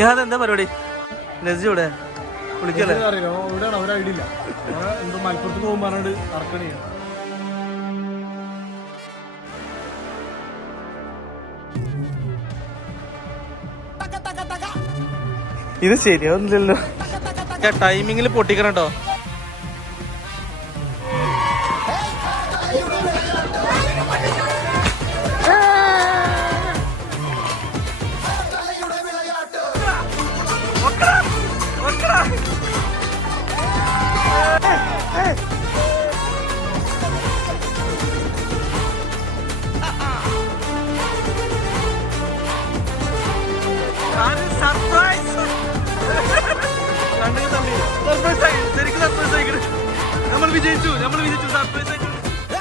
ഞാൻ എന്താ പരിപാടി? നസി ഇവിടെ വിളിക്കല്ലേ? ഇവിടെയാണ് ഒരു ഐഡിയ ഇല്ല. എന്തോ മലപ്പുറത്ത് പോകുമ്പോൾ പറഞ്ഞിട്ട് ഇറക്കണേ. ഇത് ശരിയാവുന്നില്ലല്ലോ. ടൈമിങ്ങിൽ പൊട്ടിക്കണം കേട്ടോ. സർപ്രൈസ് ആയി, ശരിക്കും സർപ്രൈസ് ആയി. നമ്മൾ വിജയിച്ചു സർപ്രൈസ് ആയിട്ട്.